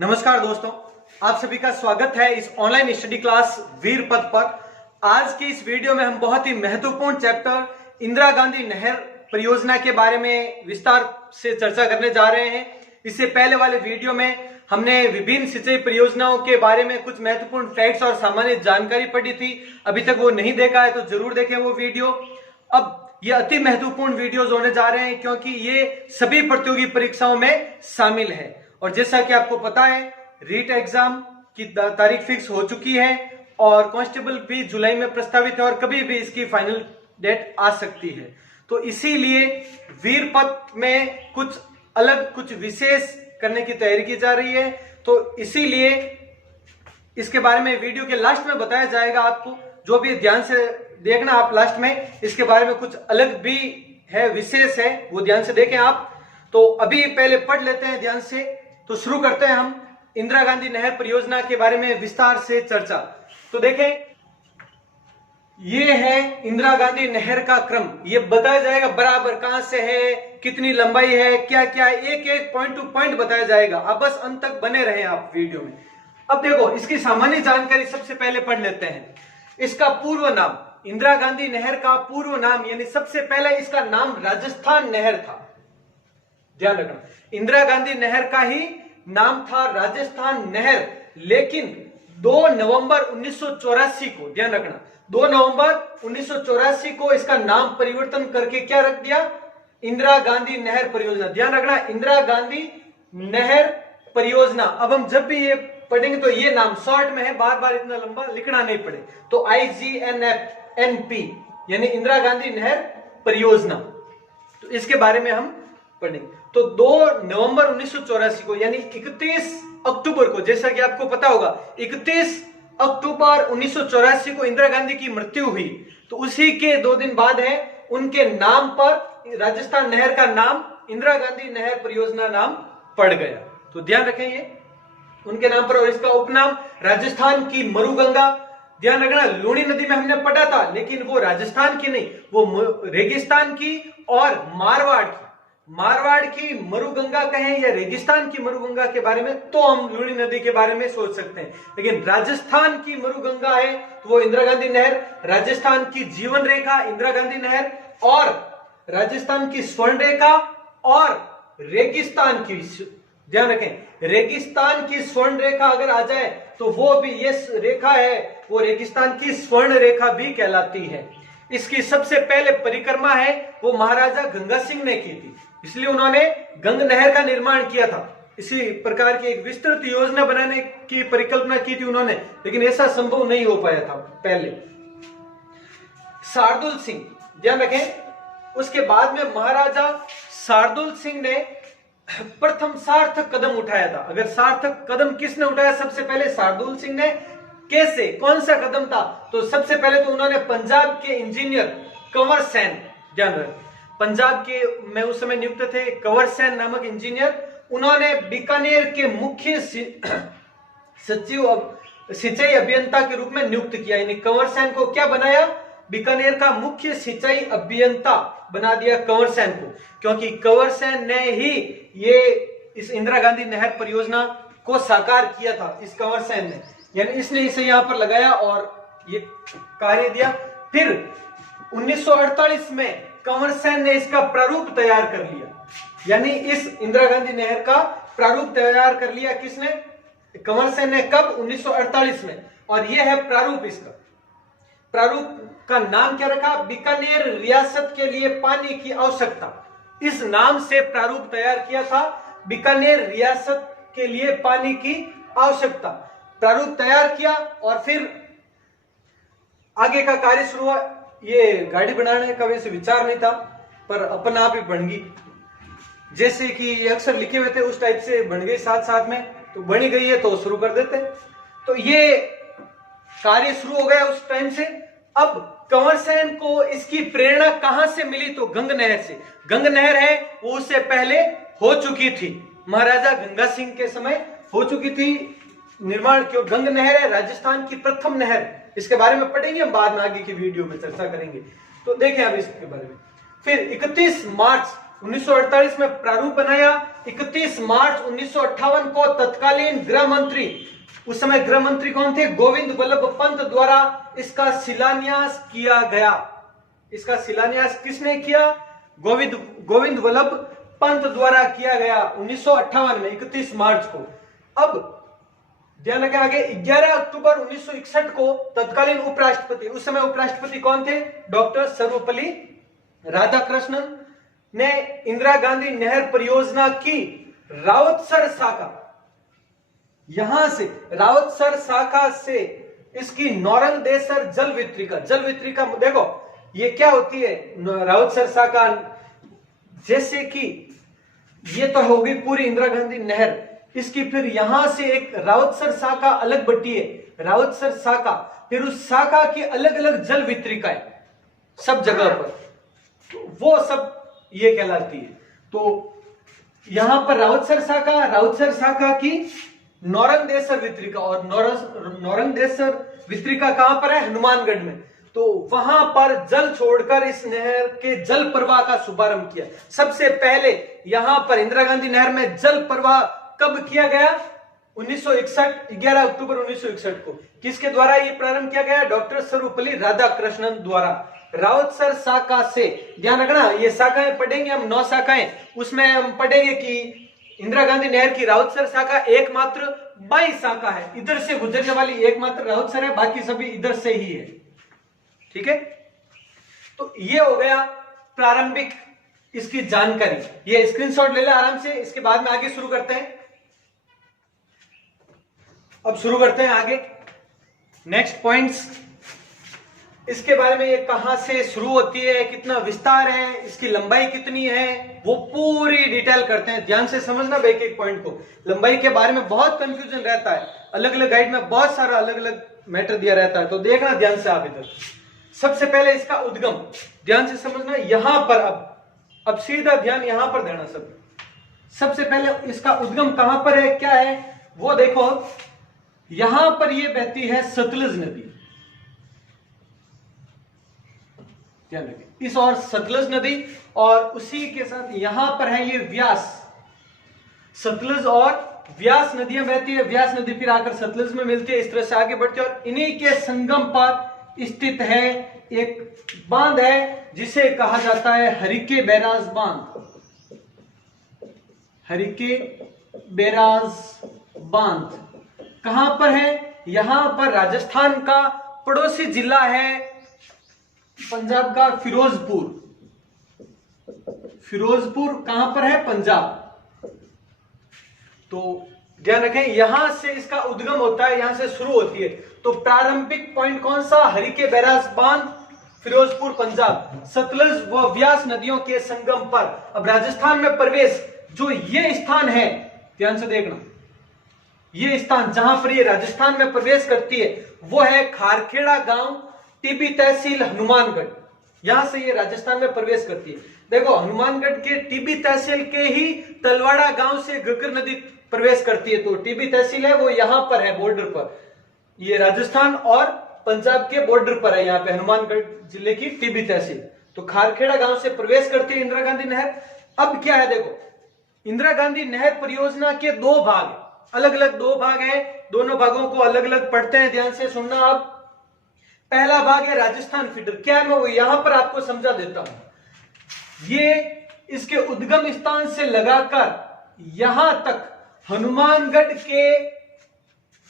नमस्कार दोस्तों, आप सभी का स्वागत है इस ऑनलाइन स्टडी क्लास वीर पथ पर। आज की इस वीडियो में हम बहुत ही महत्वपूर्ण चैप्टर इंदिरा गांधी नहर परियोजना के बारे में विस्तार से चर्चा करने जा रहे हैं। इससे पहले वाले वीडियो में हमने विभिन्न सिंचाई परियोजनाओं के बारे में कुछ महत्वपूर्ण फैक्ट्स और सामान्य जानकारी पढ़ी थी। अभी तक वो नहीं देखा है तो जरूर देखें वो वीडियो। अब ये अति महत्वपूर्ण वीडियोज होने जा रहे हैं क्योंकि ये सभी प्रतियोगी परीक्षाओं में शामिल है। और जैसा कि आपको पता है, रीट एग्जाम की तारीख फिक्स हो चुकी है और कांस्टेबल भी जुलाई में प्रस्तावित है और कभी भी इसकी फाइनल डेट आ सकती है। तो इसीलिए वीर पथ में कुछ अलग कुछ विशेष करने की तैयारी की जा रही है। तो इसीलिए इसके बारे में वीडियो के लास्ट में बताया जाएगा आपको, जो भी ध्यान से देखना आप लास्ट में। इसके बारे में कुछ अलग भी है, विशेष है, वो ध्यान से देखें आप। तो अभी पहले पढ़ लेते हैं ध्यान से। तो शुरू करते हैं हम इंदिरा गांधी नहर परियोजना के बारे में विस्तार से चर्चा। तो देखें, ये है इंदिरा गांधी नहर का क्रम। ये बताया जाएगा बराबर कहां से है, कितनी लंबाई है, क्या क्या, एक एक पॉइंट टू पॉइंट बताया जाएगा। अब बस अंत तक बने रहें आप वीडियो में। अब देखो, इसकी सामान्य जानकारी सबसे पहले पढ़ लेते हैं। इसका पूर्व नाम, इंदिरा गांधी नहर का पूर्व नाम यानी सबसे पहले इसका नाम राजस्थान नहर था। ध्यान रखना, इंदिरा गांधी नहर का ही नाम था राजस्थान नहर। लेकिन 2 नवंबर 1984 को, ध्यान रखना, 2 नवंबर 1984 को इसका नाम परिवर्तन करके क्या रख दिया, इंदिरा गांधी नहर परियोजना। ध्यान रखना, इंदिरा गांधी नहर परियोजना। अब हम जब भी ये पढ़ेंगे तो ये नाम शॉर्ट में है, बार बार इतना लंबा लिखना नहीं पड़े। तो IGNP यानी इंदिरा गांधी नहर परियोजना। तो इसके बारे में हम पढ़ेंगे। तो 2 नवंबर 1984 को यानी 31 अक्टूबर को, जैसा कि आपको पता होगा, 31 अक्टूबर 1984 को इंदिरा गांधी की मृत्यु हुई। तो उसी के 2 दिन बाद है उनके नाम पर राजस्थान नहर का नाम इंदिरा गांधी नहर परियोजना नाम पड़ गया। तो ध्यान रखें, ये उनके नाम पर। और इसका उपनाम राजस्थान की मरुगंगा। ध्यान रखना, लूणी नदी में हमने पढ़ा था, लेकिन वो राजस्थान की नहीं, वो रेगिस्तान की और मारवाड़ की मरुगंगा कहें या रेगिस्तान की मरुगंगा के बारे में तो हम लूणी नदी के बारे में सोच सकते हैं। लेकिन राजस्थान की मरुगंगा है तो वो इंदिरा गांधी नहर, राजस्थान की जीवन रेखा इंदिरा गांधी नहर, और राजस्थान की स्वर्ण रेखा और रेगिस्तान की, ध्यान रखें, रेगिस्तान की स्वर्ण रेखा अगर आ जाए तो वो भी ये रेखा है, वो रेगिस्तान की स्वर्ण रेखा भी कहलाती है। इसकी सबसे पहले परिक्रमा है वो महाराजा गंगा सिंह ने की थी, इसलिए उन्होंने गंग नहर का निर्माण किया था। इसी प्रकार की एक विस्तृत योजना बनाने की परिकल्पना की थी उन्होंने, लेकिन ऐसा संभव नहीं हो पाया था पहले। शार्दुल सिंह, ध्यान रखें, उसके बाद में महाराजा शार्दुल सिंह ने प्रथम सार्थक कदम उठाया था। अगर सार्थक कदम किसने उठाया, सबसे पहले शार्दुल सिंह ने। कैसे, कौन सा कदम था, तो सबसे पहले तो उन्होंने पंजाब के इंजीनियर कंवर सेन, ध्यान रखें, पंजाब के में उस समय नियुक्त थे कंवर सेन नामक इंजीनियर, उन्होंने बीकानेर के मुख्य सचिव सिंचाई अभियंता के रूप में नियुक्त किया। यानी कंवर सेन को क्या बनाया, बीकानेर का मुख्य सिंचाई अभियंता बना दिया कंवर सेन को, क्योंकि कंवर सेन ने ही ये इस इंदिरा गांधी नहर परियोजना को साकार किया था, इस कंवर सेन ने, यानी इसने इसे यहां पर लगाया और ये कार्य दिया। फिर 1948 में कंवर सेन ने इसका प्रारूप तैयार कर लिया, यानी इस इंदिरा गांधी नहर का प्रारूप तैयार कर लिया किसने, कंवर सेन ने। कब, 1948 में। और यह है प्रारूप इसका। प्रारूप का नाम क्या रखा, बीकानेर रियासत के लिए पानी की आवश्यकता। इस नाम से प्रारूप तैयार किया था, बीकानेर रियासत के लिए पानी की आवश्यकता। प्रारूप तैयार किया और फिर आगे का कार्य शुरू हुआ। ये गाड़ी बनाने का वैसे विचार नहीं था, पर अपना आप ही बन गई, जैसे कि ये अक्सर लिखे हुए थे उस टाइप से बन गई साथ साथ में। तो बनी गई है तो शुरू कर देते। तो ये कार्य शुरू हो गया उस टाइम से। अब कंवर सेन को इसकी प्रेरणा कहां से मिली, तो गंग नहर से। गंग नहर है वो उससे पहले हो चुकी थी, महाराजा गंगा सिंह के समय हो चुकी थी निर्माण। क्यों, गंग नहर है राजस्थान की प्रथम नहर। इसके बारे में पढ़ेंगे हम बाद में, आगे की वीडियो में चर्चा करेंगे। तो देखें अब इसके बारे में। फिर 31 मार्च 1948 में प्रारूप बनाया। 31 मार्च 1958 को तत्कालीन गृह मंत्री, उस समय गृह मंत्री कौन थे? गोविंद वल्लभ पंत द्वारा इसका शिलान्यास किया गया। इसका शिलान्यास किसने किया? गोविंद वल्लभ पंत द्वारा किया गया 1958 में 31 मार्च को। अब ध्यान रखें आगे 11 अक्टूबर 1961 को तत्कालीन उपराष्ट्रपति, उस समय उपराष्ट्रपति कौन थे? डॉक्टर सर्वपल्ली राधाकृष्णन ने इंदिरा गांधी नहर परियोजना की रावतसर शाखा, यहां से रावतसर शाखा से इसकी नौरंगदेसर जल वितरिका देखो ये क्या होती है रावतसर शाखा, जैसे कि ये तो होगी पूरी इंदिरा गांधी नहर, इसकी फिर यहां से एक रावतसर शाखा अलग बटी है, रावतसर शाखा, फिर उस शाखा की अलग अलग जल वितरिकाएं सब जगह पर, तो वो सब ये कहलाती है। तो यहां पर रावतसर शाखा की नौरंगदेसर वितरिका, और नौरंगदेसर वितरिका कहां पर है? हनुमानगढ़ में। तो वहां पर जल छोड़कर इस नहर के जल प्रवाह का शुभारंभ किया। सबसे पहले यहां पर इंदिरा गांधी नहर में जल प्रवाह कब किया गया? 1961, 11 अक्टूबर 1961 को। किसके द्वारा ये प्रारंभ किया गया? डॉक्टर सर्वपल्ली राधाकृष्णन द्वारा। रावतसर शाखा से, ध्यान रखना ये शाखाएं पढ़ेंगे हम, 9 शाखाएं, उसमें हम पढ़ेंगे कि इंदिरा गांधी नहर की रावतसर शाखा एकमात्र बाई शाखा है, इधर से गुजरने वाली एकमात्र रावतसर है, बाकी सभी इधर से ही है। ठीक है, तो ये हो गया प्रारंभिक इसकी जानकारी। ये स्क्रीनशॉट ले ले आराम से, इसके बाद में आगे शुरू करते हैं। अब शुरू करते हैं आगे नेक्स्ट पॉइंट्स, इसके बारे में ये कहां से शुरू होती है, कितना विस्तार है, इसकी लंबाई कितनी है, वो पूरी डिटेल करते हैं। ध्यान से समझना एक एक पॉइंट को। लंबाई के बारे में बहुत कंफ्यूजन रहता है, अलग अलग गाइड में बहुत सारा अलग अलग मैटर दिया रहता है, तो देखना ध्यान से आप इधर। सबसे पहले इसका उद्गम ध्यान से समझना, यहां पर अब सीधा ध्यान यहां पर देना सब। सबसे पहले इसका उद्गम कहां पर है, क्या है वो देखो। यहां पर ये बहती है सतलुज नदी, ध्यान रखें, इस और सतलुज नदी, और उसी के साथ यहां पर है ये व्यास, सतलुज और व्यास नदियां बहती है। व्यास नदी फिर आकर सतलुज में मिलती है, इस तरह से आगे बढ़ती है, और इन्हीं के संगम पर स्थित है एक बांध है जिसे कहा जाता है हरिके बैराज बांध। हरिके बैराज बांध कहां पर है? यहां पर राजस्थान का पड़ोसी जिला है पंजाब का फिरोजपुर कहां पर है? पंजाब। तो ध्यान रखें यहां से इसका उद्गम होता है, यहां से शुरू होती है। तो प्रारंभिक पॉइंट कौन सा? हरिके बैराज बांध, फिरोजपुर पंजाब, सतलुज व व्यास नदियों के संगम पर। अब राजस्थान में प्रवेश, जो ये स्थान है, ध्यान से देखना, ये स्थान जहां पर ये राजस्थान में प्रवेश करती है वो है खारखेड़ा गांव, टीबी तहसील, हनुमानगढ़। यहां से ये राजस्थान में प्रवेश करती है। देखो हनुमानगढ़ के टीबी तहसील के ही तलवाड़ा गांव से घग्गर नदी प्रवेश करती है, तो टीबी तहसील है वो यहां पर है बॉर्डर पर, ये राजस्थान और पंजाब के बॉर्डर पर है, यहाँ पे हनुमानगढ़ जिले की टीबी तहसील। तो खारखेड़ा गांव से प्रवेश करती है इंदिरा गांधी नहर। अब क्या है देखो, इंदिरा गांधी नहर परियोजना के 2 भाग, अलग अलग 2 भाग है, दोनों भागों को अलग अलग पढ़ते हैं, ध्यान से सुनना आप। पहला भाग है राजस्थान फीडर, क्या है मैं वो यहां पर आपको समझा देता हूं। ये इसके उद्गम स्थान से लगाकर यहां तक हनुमानगढ़ के,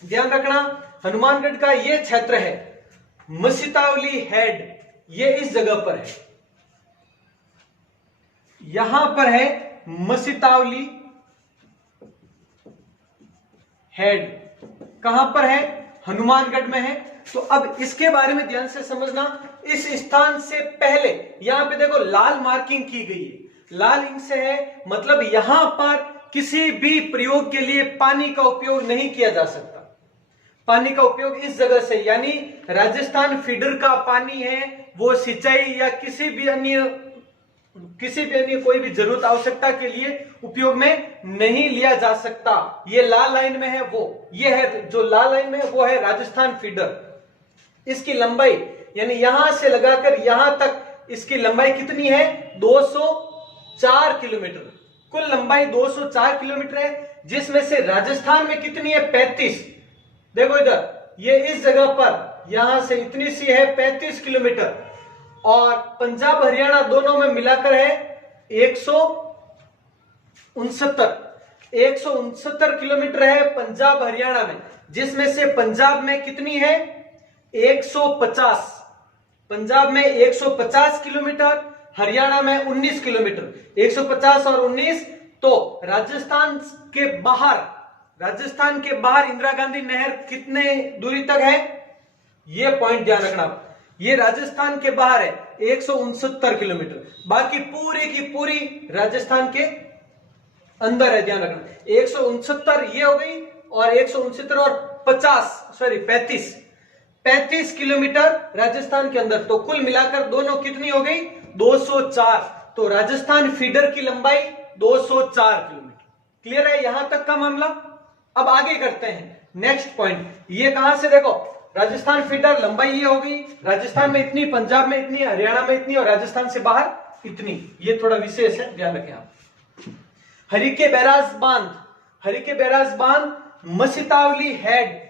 ध्यान रखना, हनुमानगढ़ का ये क्षेत्र है मसितावली हेड, ये इस जगह पर है, यहां पर है मसितावली हेड, कहां पर है? हनुमानगढ़ में है। तो अब इसके बारे में ध्यान से समझना, इस स्थान से पहले यहां पे देखो लाल मार्किंग की गई है, लाल इंक से है, मतलब यहां पर किसी भी प्रयोग के लिए पानी का उपयोग नहीं किया जा सकता। पानी का उपयोग इस जगह से, यानी राजस्थान फीडर का पानी है वो सिंचाई या किसी भी अन्य कोई भी जरूरत आवश्यकता के लिए उपयोग में नहीं लिया जा सकता। ये लाल लाइन में है वो, ये है जो लाल लाइन में है वो है राजस्थान फीडर। इसकी लंबाई यानी यहां से लगाकर यहां तक इसकी लंबाई कितनी है? 204 किलोमीटर, कुल लंबाई 204 किलोमीटर है, जिसमें से राजस्थान में कितनी है 35। देखो इधर, ये इस जगह पर यहां से इतनी सी है 35 किलोमीटर, और पंजाब हरियाणा दोनों में मिलाकर है 169 किलोमीटर है पंजाब हरियाणा में, जिसमें से पंजाब में कितनी है 150, पंजाब में 150 किलोमीटर, हरियाणा में 19 किलोमीटर, 150 और 19। तो राजस्थान के बाहर इंदिरा गांधी नहर कितने दूरी तक है, ये पॉइंट ध्यान रखना। ये राजस्थान के बाहर है 169 किलोमीटर, बाकी पूरी की पूरी राजस्थान के अंदर है, ध्यान रखना। 169 ये हो गई, और 169 और 35 किलोमीटर राजस्थान के अंदर, तो कुल मिलाकर दोनों कितनी हो गई 204। तो राजस्थान फीडर की लंबाई 204 किलोमीटर। क्लियर है यहां तक का मामला। अब आगे करते हैं नेक्स्ट पॉइंट। ये कहां से, देखो राजस्थान फीडर लंबाई ये हो गई, राजस्थान में इतनी, पंजाब में इतनी, हरियाणा में इतनी, और राजस्थान से बाहर इतनी। ये थोड़ा विशेष है, ध्यान रखें आप। हरिके बैराज बांध मसीतावली हेड,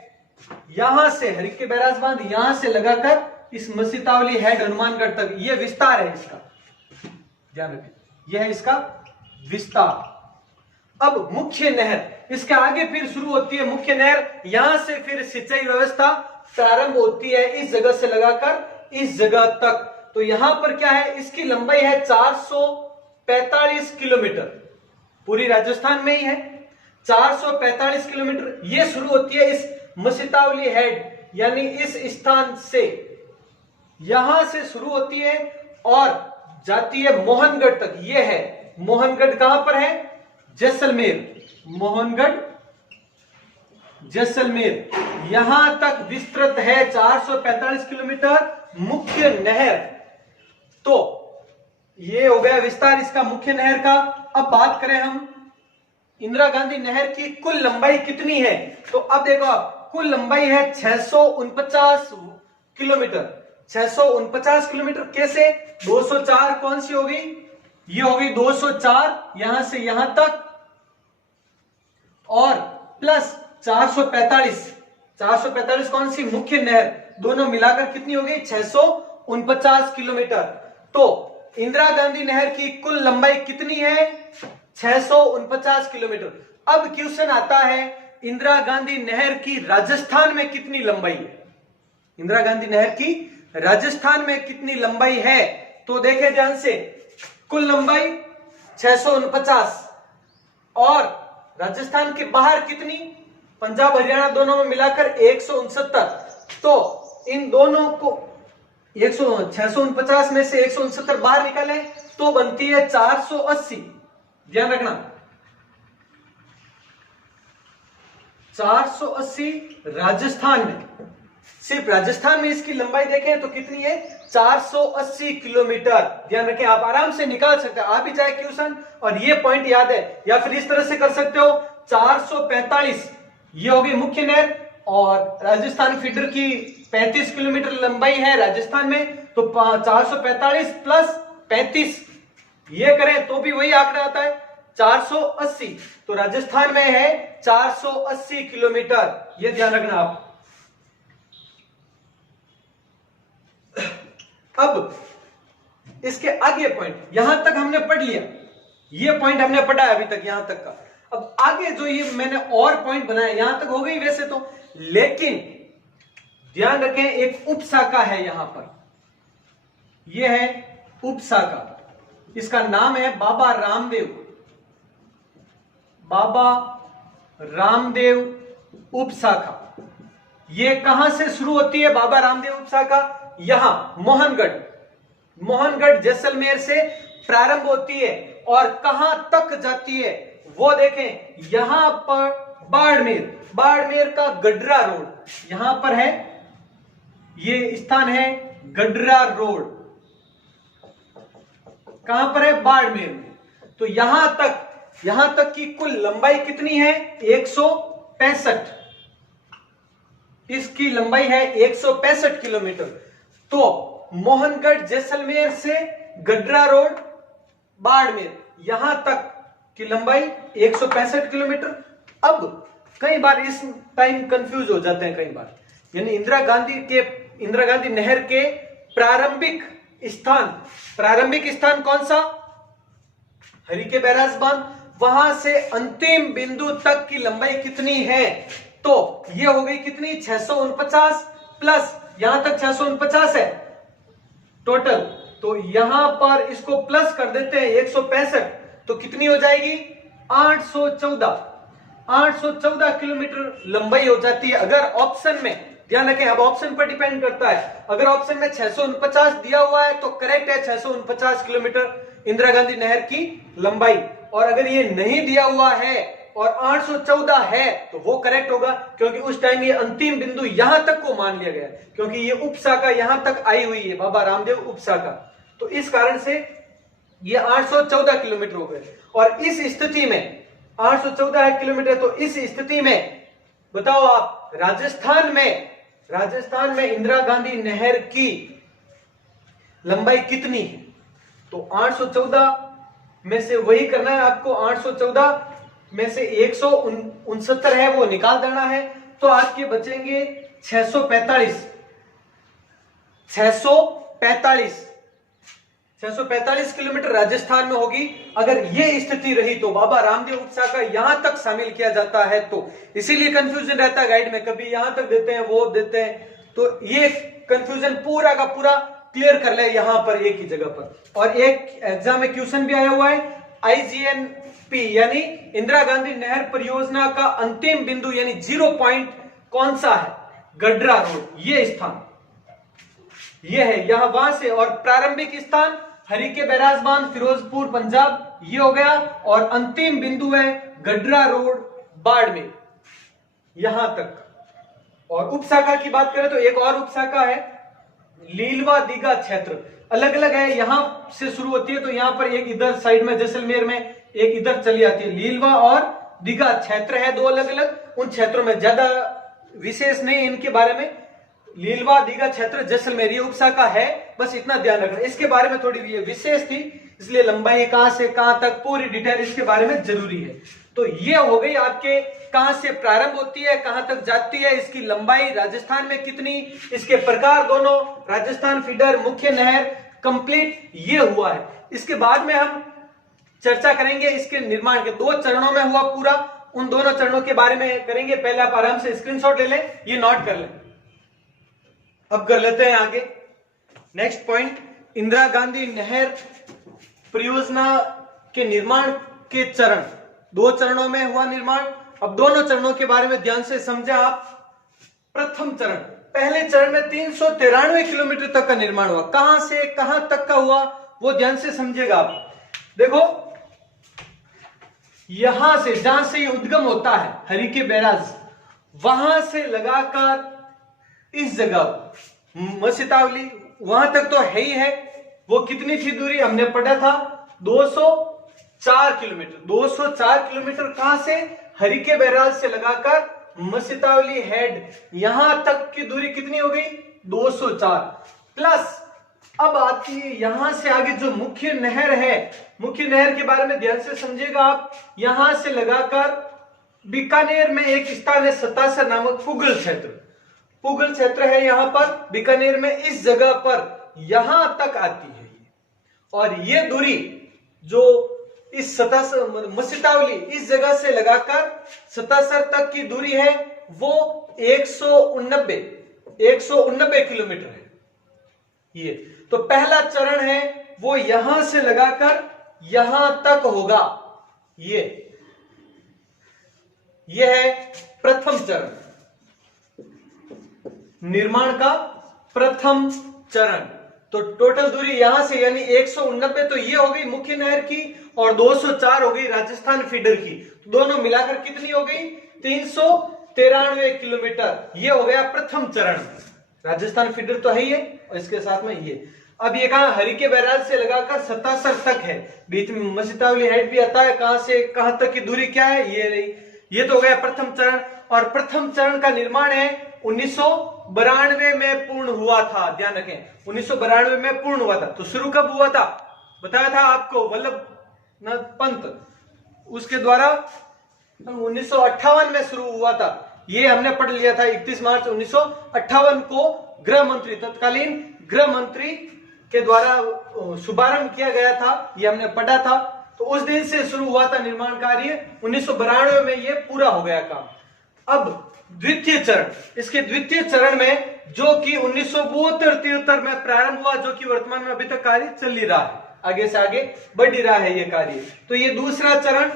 यहां से हरिके बैराज बांध यहां से लगाकर इस मसीतावली हेड हनुमानगढ़ तक, ये विस्तार है इसका, ध्यान रखें, यह है इसका विस्तार। अब मुख्य नहर, इसके आगे फिर शुरू होती है मुख्य नहर, यहां से फिर सिंचाई व्यवस्था प्रारंभ होती है इस जगह से लगाकर इस जगह तक। तो यहां पर क्या है, इसकी लंबाई है 445 किलोमीटर, पूरी राजस्थान में ही है 445 किलोमीटर। ये शुरू होती है इस मसीतावली हेड, यानी इस स्थान से, यहां से शुरू होती है और जाती है मोहनगढ़ तक। ये है मोहनगढ़, कहां पर है, जैसलमेर, मोहनगढ़ जैसलमेर, यहां तक विस्तृत है 445 किलोमीटर मुख्य नहर। तो ये हो गया विस्तार इसका मुख्य नहर का। अब बात करें हम इंदिरा गांधी नहर की कुल लंबाई कितनी है, तो अब देखो आप, कुल लंबाई है 649 किलोमीटर, 649 किलोमीटर। कैसे, 204 कौन सी होगी, ये होगी 204 यहां से यहां तक, और प्लस 445 कौन सी, मुख्य नहर, दोनों मिलाकर कितनी होगी 649 किलोमीटर। तो इंदिरा गांधी नहर की कुल लंबाई कितनी है 649 किलोमीटर। अब क्वेश्चन आता है इंदिरा गांधी नहर की राजस्थान में कितनी लंबाई है, इंदिरा गांधी नहर की राजस्थान में कितनी लंबाई है। तो देखें ध्यान से, कुल लंबाई 649 और राजस्थान के बाहर कितनी, पंजाब हरियाणा दोनों में मिलाकर 169। तो इन दोनों को 649 में से 169 बाहर निकालें तो बनती है 480। ध्यान रखना 480 राजस्थान में, सिर्फ राजस्थान में इसकी लंबाई देखें तो कितनी है 480 किलोमीटर। ध्यान रखें, आप आराम से निकाल सकते हैं, आ भी जाए क्वेश्चन और ये पॉइंट याद है, या फिर इस तरह से कर सकते हो 445 ये होगी मुख्य नहर, और राजस्थान फीडर की 35 किलोमीटर लंबाई है राजस्थान में, तो 445 प्लस 35 ये करें तो भी वही आंकड़ा आता है 480। तो राजस्थान में है 480 किलोमीटर, ये ध्यान रखना आप। अब इसके आगे पॉइंट, यहां तक हमने पढ़ लिया, ये पॉइंट हमने पढ़ा है अभी तक यहां तक का। अब आगे जो ये मैंने और पॉइंट बनाया, यहां तक हो गई वैसे तो, लेकिन ध्यान रखें एक उपशाखा है यहां पर, यह है उपशाखा, इसका नाम है बाबा रामदेव उपशाखा। ये कहां से शुरू होती है बाबा रामदेव उपशाखा, यहां मोहनगढ़ जैसलमेर से प्रारंभ होती है और कहां तक जाती है वो देखें, यहां पर बाड़मेर का गडरा रोड यहां पर है, ये स्थान है गडरा रोड, कहां पर है बाड़मेर में। तो यहां तक की कुल लंबाई कितनी है 165, इसकी लंबाई है 165 किलोमीटर। तो मोहनगढ़ जैसलमेर से गडरा रोड बाड़मेर यहां तक की लंबाई 165 किलोमीटर। अब कई बार इस टाइम कंफ्यूज हो जाते हैं कई बार, यानी इंदिरा गांधी नहर के प्रारंभिक स्थान कौन सा? हरीके बैराज बांध। वहां से अंतिम बिंदु तक की लंबाई कितनी है? तो ये हो गई कितनी? 649 प्लस यहां तक 649 है टोटल, तो यहां पर इसको प्लस कर देते हैं 165, तो कितनी हो जाएगी? 814 किलोमीटर लंबाई हो जाती है। अगर ऑप्शन में, ध्यान रखें अब ऑप्शन पर डिपेंड करता है, अगर ऑप्शन में 649 दिया हुआ है तो करेक्ट है 649 किलोमीटर इंदिरा गांधी नहर की लंबाई, और अगर ये नहीं दिया हुआ है और 814 है तो वो करेक्ट होगा, क्योंकि उस टाइम ये अंतिम बिंदु यहां तक को मान लिया गया, क्योंकि ये उपशाखा यहां तक आई हुई है, बाबा रामदेव उपशाखा, तो इस कारण से ये 814 किलोमीटर हो गए। और इस स्थिति में 814 किलोमीटर, तो इस स्थिति में बताओ आप राजस्थान में इंदिरा गांधी नहर की लंबाई कितनी है? तो 814 में से वही करना है आपको, 814 में से 169 है वो निकाल देना है, तो आपके बचेंगे 645 किलोमीटर राजस्थान में होगी। अगर ये स्थिति रही तो बाबा रामदेव उपशाखा यहां तक शामिल किया जाता है, तो इसीलिए कंफ्यूजन रहता है गाइड में, कभी यहां तक देते हैं वो देते हैं, तो ये कंफ्यूजन पूरा का पूरा क्लियर कर ले यहां पर एक ही जगह पर। और एक एग्जाम में क्वेश्चन भी आया हुआ है, IGNP यानी इंदिरा गांधी नहर परियोजना का अंतिम बिंदु यानी 0 पॉइंट कौन सा है? गड्रा रोड, ये स्थान ये है, यहां वहां से, और प्रारंभिक स्थान हरीके बैराज बांध फिरोजपुर पंजाब, ये हो गया, और अंतिम बिंदु है गड्रा रोड बाड़मेर, यहां तक। और उपशाखा की बात करें तो एक और उपशाखा है लीलवा दीघा क्षेत्र, अलग अलग है, यहां से शुरू होती है, तो यहां पर एक इधर साइड में जैसलमेर में, एक इधर चली आती है, लीलवा और दीघा क्षेत्र है, दो अलग अलग। उन क्षेत्रों में ज्यादा विशेष नहीं इनके बारे में, लीलवा दीघा क्षेत्र जैसलमेर ये उपशाखा है, बस इतना ध्यान रखना। इसके बारे में थोड़ी ये विशेष थी, इसलिए लंबाई कहां से कहां तक पूरी डिटेल इसके बारे में जरूरी है। तो ये हो गई आपके कहां से प्रारंभ होती है कहां तक जाती है, इसकी लंबाई राजस्थान में कितनी, इसके प्रकार दोनों, राजस्थान फीडर, मुख्य नहर, कंप्लीट ये हुआ है। इसके बाद में हम चर्चा करेंगे इसके निर्माण के, 2 चरणों में हुआ पूरा, उन दोनों चरणों के बारे में करेंगे। पहले आप आराम से स्क्रीनशॉट ले लें, ये नोट कर लें। अब कर लेते हैं आगे नेक्स्ट पॉइंट, इंदिरा गांधी नहर परियोजना के निर्माण के चरण, 2 चरणों में हुआ निर्माण। अब दोनों चरणों के बारे में ध्यान से समझे आप। प्रथम चरण, पहले चरण में 393 किलोमीटर तक का निर्माण हुआ, कहां से कहां तक का हुआ वो ध्यान से समझिएगा आप। देखो यहां से जहां से ये उद्गम होता है हरीके बैराज, वहां से लगाकर इस जगह मसितावली वहां तक तो है ही है, वो कितनी थी दूरी हमने पढ़ा था 204 किलोमीटर। 204 किलोमीटर कहां से? हरीके बैराज से लगाकर मसितावली हेड यहां तक की दूरी कितनी हो गई? 204 प्लस अब आती है यहां से आगे जो मुख्य नहर है, मुख्य नहर के बारे में ध्यान से समझिएगा आप। यहां से लगाकर बीकानेर में एक स्थान है सतासर नामक पुगल क्षेत्र, पुगल क्षेत्र है यहां पर बीकानेर में, इस जगह पर यहां तक आती है। और ये दूरी जो इस सतासर मसितावली इस जगह से लगाकर सतासर तक की दूरी है वो 189 किलोमीटर है। ये तो पहला चरण है वो यहां से लगाकर यहां तक होगा, ये है प्रथम चरण, निर्माण का प्रथम चरण। तो टोटल दूरी यहां से यानी 189 तो ये हो गई मुख्य नहर की, और 204 हो गई राजस्थान फीडर की, तो दोनों मिलाकर कितनी हो गई? 393 किलोमीटर। ये हो गया प्रथम चरण, राजस्थान फीडर तो है ही है, और इसके साथ में ये। अब ये कहा हरीके बैराज से लगाकर सतासर तक है, बीच में मसितावली हेड भी आता है, कहां से कहां तक की दूरी क्या है ये रही। ये तो हो गया प्रथम चरण, और प्रथम चरण का निर्माण है 1992 में पूर्ण हुआ था। ध्यान रखें 1992 में पूर्ण हुआ था। तो शुरू कब हुआ था? बताया था आपको, वल्लभ पंत, उसके द्वारा 1958 में शुरू हुआ था। ये हमने पढ़ लिया था 31 मार्च 1958 को गृह मंत्री, तत्कालीन गृह मंत्री के द्वारा शुभारंभ किया गया था, ये हमने पढ़ा था। तो उस दिन से शुरू हुआ था निर्माण कार्य, 1992 में ये पूरा हो गया काम। अब द्वितीय चरण, इसके द्वितीय चरण में जो कि 1972-73 में प्रारंभ हुआ, जो कि वर्तमान में अभी तक कार्य चल ही रहा है, आगे से आगे बढ़ ही रहा है ये कार्य। तो ये दूसरा चरण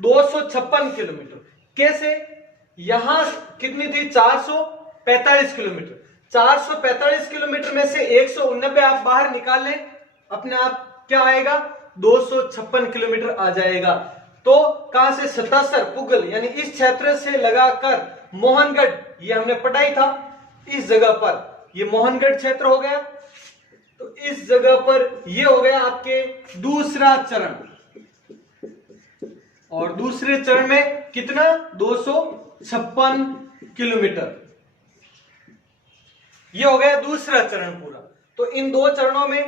256 किलोमीटर। कैसे? यहां कितनी थी? 445 किलोमीटर। 445 किलोमीटर में से 189 आप बाहर निकाल लें, अपने आप क्या आएगा? 256 किलोमीटर आ जाएगा। तो कहां से? 77 पुगल, यानी इस क्षेत्र से लगाकर मोहनगढ़, ये हमने पढ़ाई था, इस जगह पर ये मोहनगढ़ क्षेत्र हो गया। तो इस जगह पर ये हो गया आपके दूसरा चरण। और दूसरे चरण में कितना? 256 किलोमीटर। ये हो गया दूसरा चरण पूरा। तो इन दो चरणों में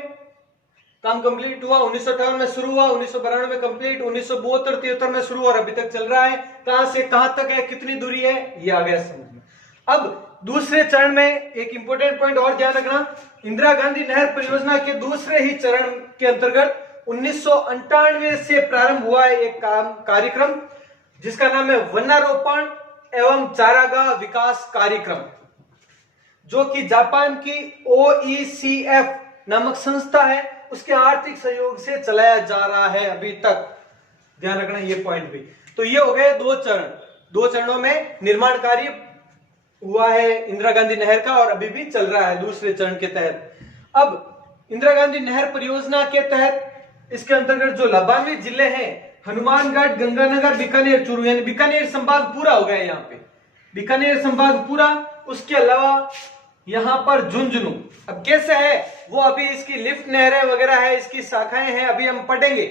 काम कंप्लीट हुआ। 1958 में शुरू हुआ, 1992 में कंप्लीट, 1972-73 में शुरू और अभी तक चल रहा है। कहां से कहां तक है, कितनी दूरी है, ये आ गया समझ में। अब दूसरे चरण में एक इंपॉर्टेंट पॉइंट और ध्यान रखना, इंदिरा गांधी नहर परियोजना के दूसरे ही चरण के अंतर्गत 1998 से प्रारंभ हुआ है एक कार्यक्रम, जिसका नाम है वनारोपण एवं चारागाह विकास कार्यक्रम, जो कि जापान की OECF नामक संस्था है, उसके आर्थिक सहयोग से चलाया जा रहा है अभी तक। ध्यान रखना ये पॉइंट भी। तो ये हो गए दो चरण। दो चरणों में निर्माण कार्य हुआ है इंदिरा गांधी नहर का और अभी भी चल रहा है दूसरे चरण के तहत। अब इंदिरा गांधी नहर परियोजना के तहत इसके अंतर्गत जो लाभान्वित जिले हैं, हनुमानगढ़, गंगानगर, बीकानेर, चूरू, यानी बीकानेर संभाग पूरा हो गया यहाँ पे, बीकानेर संभाग पूरा। उसके अलावा यहाँ पर झुंझुनू, अब कैसे है वो अभी इसकी लिफ्ट नहरें वगैरह है, इसकी शाखाएं हैं, अभी हम पढ़ेंगे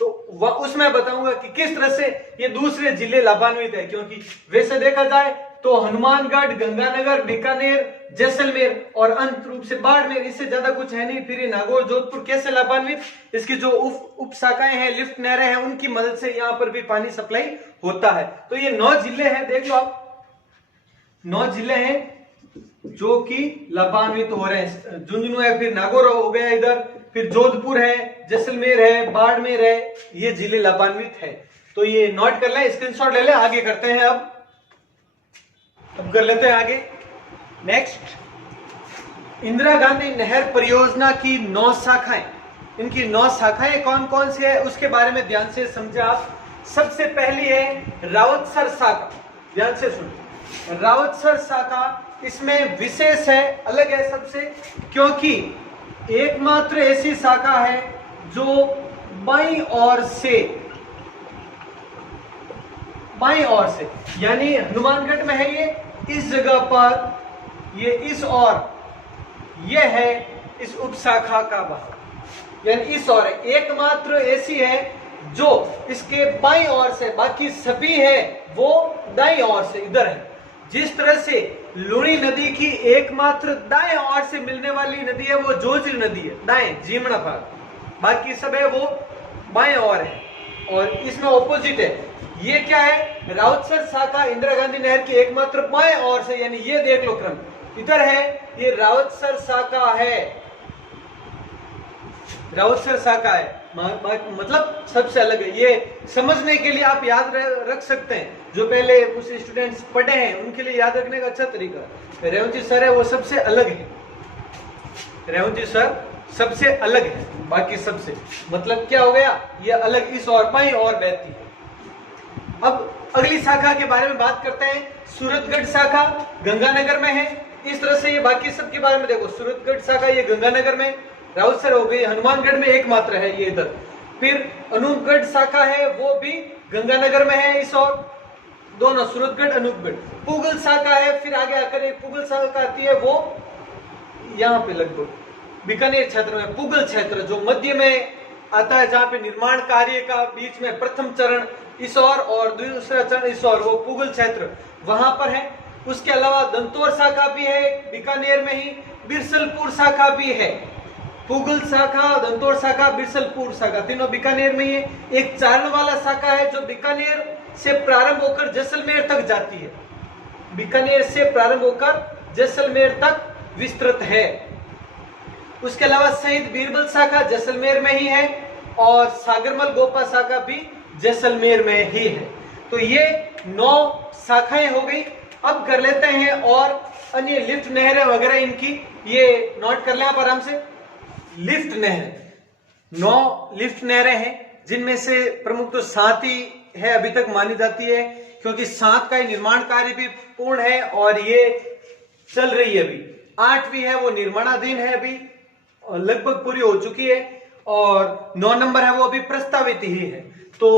तो उसमें बताऊंगा कि किस तरह से ये दूसरे जिले लाभान्वित है। क्योंकि वैसे देखा जाए तो हनुमानगढ़, गंगानगर, बीकानेर, जैसलमेर और अंत रूप से बाड़मेर, इससे ज्यादा कुछ है नहीं। फिर ये नागौर, जोधपुर कैसे लाभान्वित, इसकी जो उप शाखाएं हैं, लिफ्ट नहरें हैं, उनकी मदद से यहाँ पर भी पानी सप्लाई होता है। तो ये 9 जिले हैं, देख लो आप, 9 जिले हैं जो कि लाभान्वित हो रहे हैं। झुंझुनू है, फिर नागौर हो गया इधर, फिर जोधपुर है, जैसलमेर है, बाड़मेर है, ये जिले लाभान्वित है। तो ये नोट कर लें, स्क्रीनशॉट ले लें। आगे करते हैं, अब कर लेते हैं आगे। नेक्स्ट, इंदिरा गांधी नहर परियोजना की 9 शाखाएं, इनकी 9 शाखाएं कौन कौन सी है उसके बारे में ध्यान से समझे आप। सबसे पहली है रावतसर शाखा, ध्यान से सुनो। रावतसर शाखा इसमें विशेष है, अलग है सबसे, क्योंकि एकमात्र ऐसी शाखा है जो बाईं ओर से, यानी हनुमानगढ़ में है ये, इस जगह पर ये इस ओर, ये है इस उप शाखा का भाग, यानी इस ओर है, एकमात्र ऐसी है जो इसके बाईं ओर से, बाकी सभी है वो दाईं ओर से इधर है। जिस तरह से लूणी नदी की एकमात्र दाएं ओर से मिलने वाली नदी है वो जोजिल नदी है, दाएं जीमड़ा भाग, बाकी सब है वो बाएं ओर है, और इसमें ऑपोजिट है। ये क्या है? रावतसर शाखा इंदिरा गांधी नहर की एकमात्र बाएं ओर से, यानी ये देख लो क्रम, इधर है, ये रावतसर शाखा है, रावतसर शाखा है, मतलब सबसे अलग है। ये समझने के लिए आप याद रख सकते हैं, जो पहले कुछ स्टूडेंट्स पढ़े हैं उनके लिए याद रखने का अच्छा तरीका। रेवंती सर है वो सबसे अलग है, रेवंती सर सबसे अलग है बाकी सबसे, मतलब क्या हो गया, ये अलग इस और बाईं और बहती है। अब अगली शाखा के बारे में बात करते हैं। सूरतगढ़ शाखा गंगानगर में है। इस तरह से ये बाकी सब के बारे में देखो, सूरतगढ़ शाखा ये गंगानगर में, रावतसर हो गई, हनुमानगढ़ में एकमात्र है ये इधर। फिर अनूपगढ़ शाखा है वो भी गंगानगर में है, इस और दोनों सूरतगढ़ अनूपगढ़। पुगल शाखा है, फिर आगे आकर एक पुगल शाखा आती है, वो यहाँ पे लगभग बीकानेर क्षेत्र में, पुगल क्षेत्र जो मध्य में आता है, जहाँ पे निर्माण कार्य का बीच में प्रथम चरण इस और दूसरा चरण इस और, वो पुगल क्षेत्र वहां पर है। उसके अलावा दंतौर शाखा भी है बीकानेर में ही, बिरसलपुर शाखा भी है, पुगल शाखा, दंतोड़ शाखा, बिरसलपुर शाखा, तीनों बीकानेर में ही है। एक चारण वाला शाखा है जो बीकानेर से प्रारंभ होकर जैसलमेर तक जाती है, बीकानेर से प्रारंभ होकर जैसलमेर तक विस्तृत है। उसके अलावा शहीद बीरबल शाखा जैसलमेर में ही है और सागरमल गोपा शाखा भी जैसलमेर में ही है। तो ये 9 शाखाएं हो गई। अब कर लेते हैं और अन्य लिफ्ट नहरें वगैरह इनकी, ये नोट कर लें आप आराम से। लिफ्ट नहर, 9 लिफ्ट नहरें हैं जिनमें से प्रमुख तो 7 ही है अभी तक मानी जाती है, क्योंकि 7 का निर्माण कार्य भी पूर्ण है और ये चल रही है। अभी 8वीं है वो निर्माणाधीन है, अभी लगभग पूरी हो चुकी है, और 9 नंबर है वो अभी प्रस्तावित ही है। तो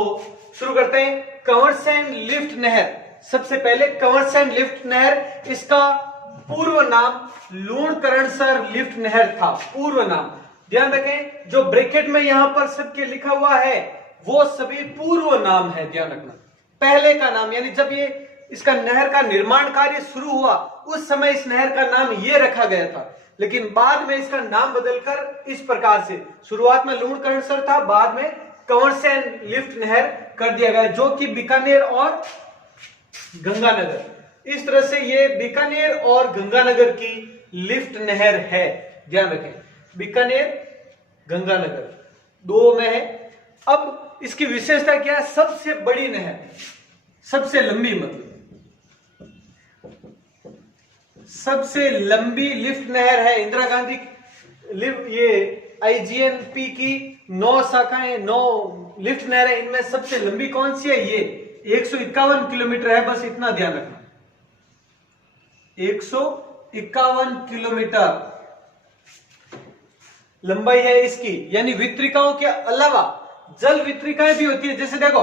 शुरू करते हैं। कंवरसैन लिफ्ट नहर, सबसे पहले कंवरसैन लिफ्ट नहर, इसका पूर्व नाम लूणकरणसर लिफ्ट नहर था, पूर्व नाम। ध्यान रखें, जो ब्रैकेट में यहां पर सबके लिखा हुआ है वो सभी पूर्व नाम है, ध्यान रखना। पहले का नाम, यानी जब ये इसका नहर का निर्माण कार्य शुरू हुआ उस समय इस नहर का नाम ये रखा गया था, लेकिन बाद में इसका नाम बदलकर इस प्रकार से, शुरुआत में लूणकरणसर था, बाद में कंवरसैन लिफ्ट नहर कर दिया गया, जो कि बीकानेर और गंगानगर, इस तरह से ये बीकानेर और गंगानगर की लिफ्ट नहर है। ध्यान रखें, बीकानेर गंगानगर 2 में है। अब इसकी विशेषता क्या है? सबसे बड़ी नहर, सबसे लंबी, मतलब सबसे लंबी लिफ्ट नहर है इंदिरा गांधी लिफ्ट। ये आईजीएनपी की 9 शाखाएं, 9 लिफ्ट नहर है, इनमें सबसे लंबी कौन सी है? ये 151 किलोमीटर है, बस इतना ध्यान रखना, 151 किलोमीटर लंबाई है इसकी। यानी वितरिकाओं के अलावा जल वितरिकाएं भी होती है। जैसे देखो,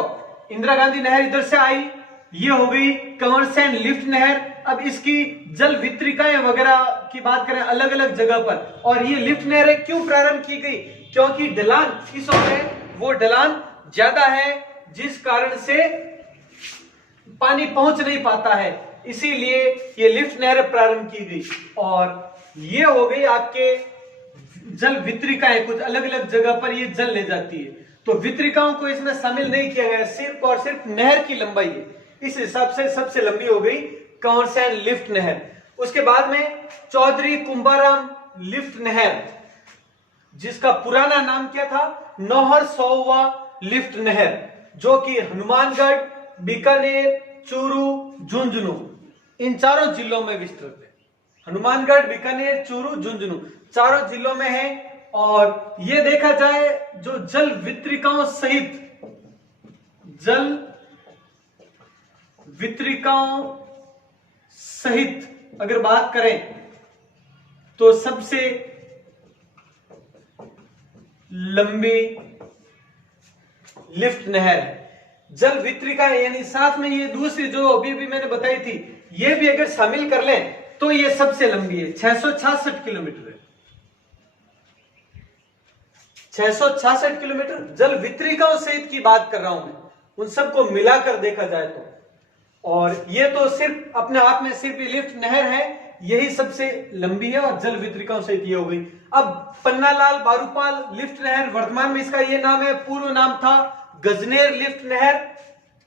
इंदिरा गांधी नहर इधर से आई, ये हो गई कंवरसैन लिफ्ट नहर। अब इसकी जल वितरिकाएं वगैरह की बात करें अलग अलग जगह पर, और ये लिफ्ट नहरें क्यों प्रारंभ की गई? क्योंकि ढलान इस ओर है, वो ढलान ज्यादा है, जिस कारण से पानी पहुंच नहीं पाता है, इसीलिए ये लिफ्ट नहर प्रारंभ की गई। और ये हो गई आपके जल वितरिकाएं, कुछ अलग अलग जगह पर ये जल ले जाती है, तो वितरिकाओं को इसमें शामिल नहीं किया गया, सिर्फ और सिर्फ नहर की लंबाई है, इस हिसाब से सबसे लंबी हो गई कंवरसैन लिफ्ट नहर। उसके बाद में चौधरी कुंभाराम लिफ्ट नहर, जिसका पुराना नाम क्या था? नौहर सोवा लिफ्ट नहर, जो कि हनुमानगढ़, बीकानेर, चूरू, झुंझुनू, इन चारों जिलों में विस्तृत है। हनुमानगढ़, बीकानेर, चूरू, झुंझुनू चारों जिलों में है। और ये देखा जाए जो जल वितरिकाओं सहित, जल वितरिकाओं सहित अगर बात करें तो सबसे लंबी लिफ्ट नहर है। जल वितरिका यानी साथ में ये दूसरी जो अभी भी मैंने बताई थी, ये भी अगर शामिल कर लें तो ये सबसे लंबी है, 666 किलोमीटर है, 666 किलोमीटर। जल वितरिकाओं सहित की बात कर रहा हूं मैं, उन सबको मिलाकर देखा जाए तो। और ये तो सिर्फ अपने आप में सिर्फ ये लिफ्ट नहर है, यही सबसे लंबी है, और जल वितरिकाओं सहित ये हो गई। अब पन्नालाल बारूपाल लिफ्ट नहर, वर्तमान में इसका ये नाम है, पूर्व नाम था गजनेर लिफ्ट नहर।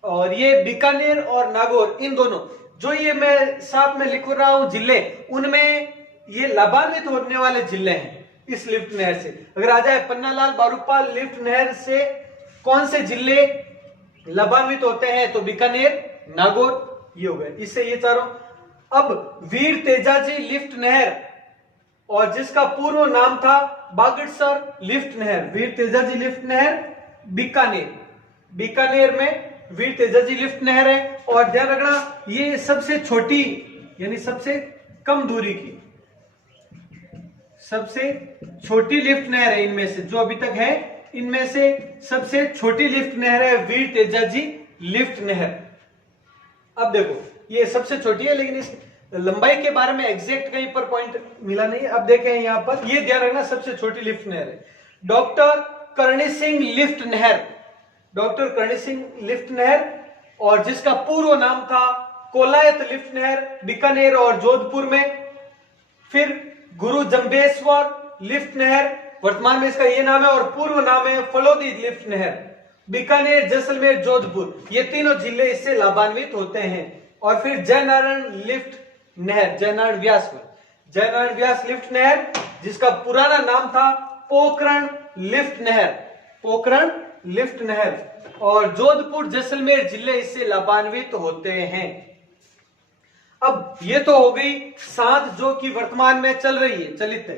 और ये बीकानेर और नागौर, इन दोनों जो ये मैं साथ में लिख रहा हूं जिले, उनमें ये लाभान्वित होने वाले जिले हैं इस लिफ्ट नहर से। अगर आ जाए पन्नालाल बारूपाल लिफ्ट नहर से कौन से जिले लाभान्वित होते हैं, तो बीकानेर, नागौर, ये हो गए, इससे ये चारों। अब वीर तेजाजी लिफ्ट नहर, और जिसका पूर्व नाम था बागड़सर लिफ्ट नहर, वीर तेजाजी लिफ्ट नहर बीकानेर, बीकानेर में वीर तेजाजी लिफ्ट नहर है। और ध्यान रखना ये सबसे छोटी यानी सबसे कम दूरी की, सबसे छोटी लिफ्ट नहर है इनमें से जो अभी तक है, इनमें से सबसे छोटी लिफ्ट नहर है वीर तेजाजी लिफ्ट नहर। अब देखो ये सबसे छोटी है, लेकिन इस लंबाई के बारे में एग्जैक्ट कहीं पर पॉइंट मिला नहीं है। अब देखें यहां पर, ये ध्यान रखना सबसे छोटी लिफ्ट नहर है डॉक्टर करणी सिंह लिफ्ट नहर, डॉक्टर करणी सिंह लिफ्ट नहर, और जिसका पूर्व नाम था कोलायत लिफ्ट नहर, बीकानेर और जोधपुर में। फिर गुरु जंबेश्वर लिफ्ट नहर, वर्तमान में इसका ये नाम है और पूर्व नाम है फलोदी लिफ्ट नहर। बीकानेर, जैसलमेर, जोधपुर, ये तीनों जिले इससे लाभान्वित होते हैं। और फिर जयनारायण लिफ्ट नहर, जयनारायण व्यास लिफ्ट नहर, जिसका पुराना नाम था पोखरण लिफ्ट नहर, और जोधपुर, जैसलमेर जिले इससे लाभान्वित होते हैं। अब ये तो हो गई 7 जो कि वर्तमान में चल रही है, चलित है।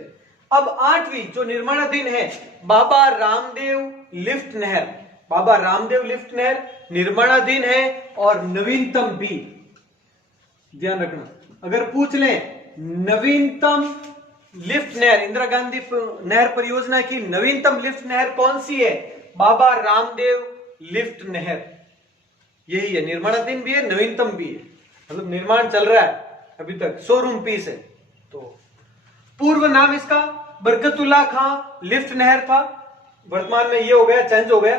अब 8वीं जो निर्माणाधीन है, बाबा रामदेव लिफ्ट नहर निर्माणाधीन है और नवीनतम भी। ध्यान रखना, अगर पूछ लें नवीनतम लिफ्ट नहर, इंदिरा गांधी नहर परियोजना की नवीनतम लिफ्ट नहर कौन सी है? बाबा रामदेव लिफ्ट नहर। यही है, निर्माणाधीन भी है, नवीनतम भी है, मतलब निर्माण चल रहा है अभी तक, शोरूम पीस है। तो पूर्व नाम इसका बरकतुल्ला खां लिफ्ट नहर था, वर्तमान में ये हो गया, चेंज हो गया।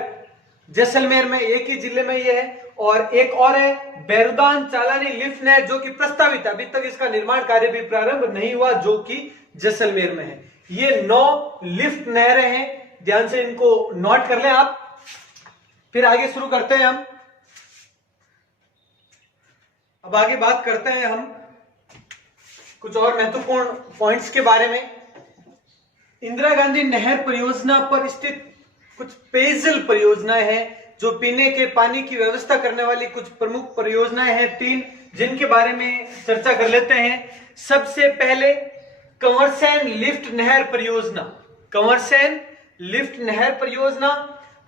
जैसलमेर में एक ही जिले में ये है। और एक और है बैरुदान चालानी लिफ्ट नहर, जो कि प्रस्तावित है, अभी तक इसका निर्माण कार्य भी प्रारंभ नहीं हुआ, जो कि जैसलमेर में है। ये 9 लिफ्ट नहरें हैं, ध्यान से इनको नोट कर लें आप। फिर आगे शुरू करते हैं हम। अब आगे बात करते हैं हम कुछ और महत्वपूर्ण पॉइंट्स के बारे में। इंदिरा गांधी नहर परियोजना पर स्थित कुछ पेयजल परियोजनाएं हैं, जो पीने के पानी की व्यवस्था करने वाली कुछ प्रमुख परियोजनाएं हैं 3, जिनके बारे में चर्चा कर लेते हैं। सबसे पहले कंवरसेन लिफ्ट नहर परियोजना,